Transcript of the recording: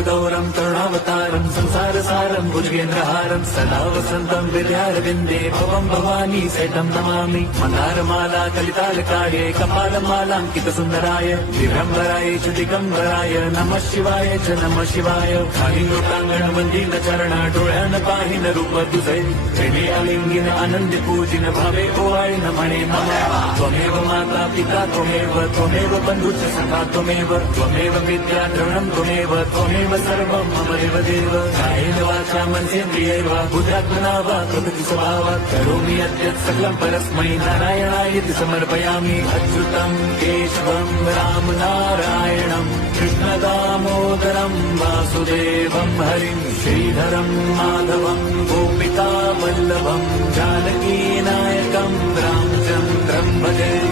कर्पूरगौरं करुणावतारं संसारसारं भुजगेन्द्रहारं सदा वसन्तं हृदयारविन्दे भवं भवानी सहितं नमामि। मन्दारमाला कलितालकाये कपालमालाङ्कितसुन्दराय दिगम्बराय च दिगम्बराय नमः शिवाय च नमः शिवाय। खाली लोकांगण वंदीन चरण डोळ्यान पाहिन रूप तुझे प्रेमे अलिंगिन आनंद पूजिन भावे ओवाळीन म्हणे मम त्वमेव माता पिता त्वमेव बंधुश्च सखा त्वमेव विद्या द्रवणं त्वमेव सर्वं मम देव कायेन वाचा मनसेन्द्रियैर्व बुद्ध्यात्मना वा प्रकृति स्वभावात् करोमि यद्यत् सकलं परस्मै नारायणायेति समर्पयामि। अच्युतं केशवं राम नारायणं कृष्णदामोदरं वासुदेवं हरिं श्रीधरं माधवं गोपिका वल्लभं जानकी नायकं रामचन्द्रं भजे।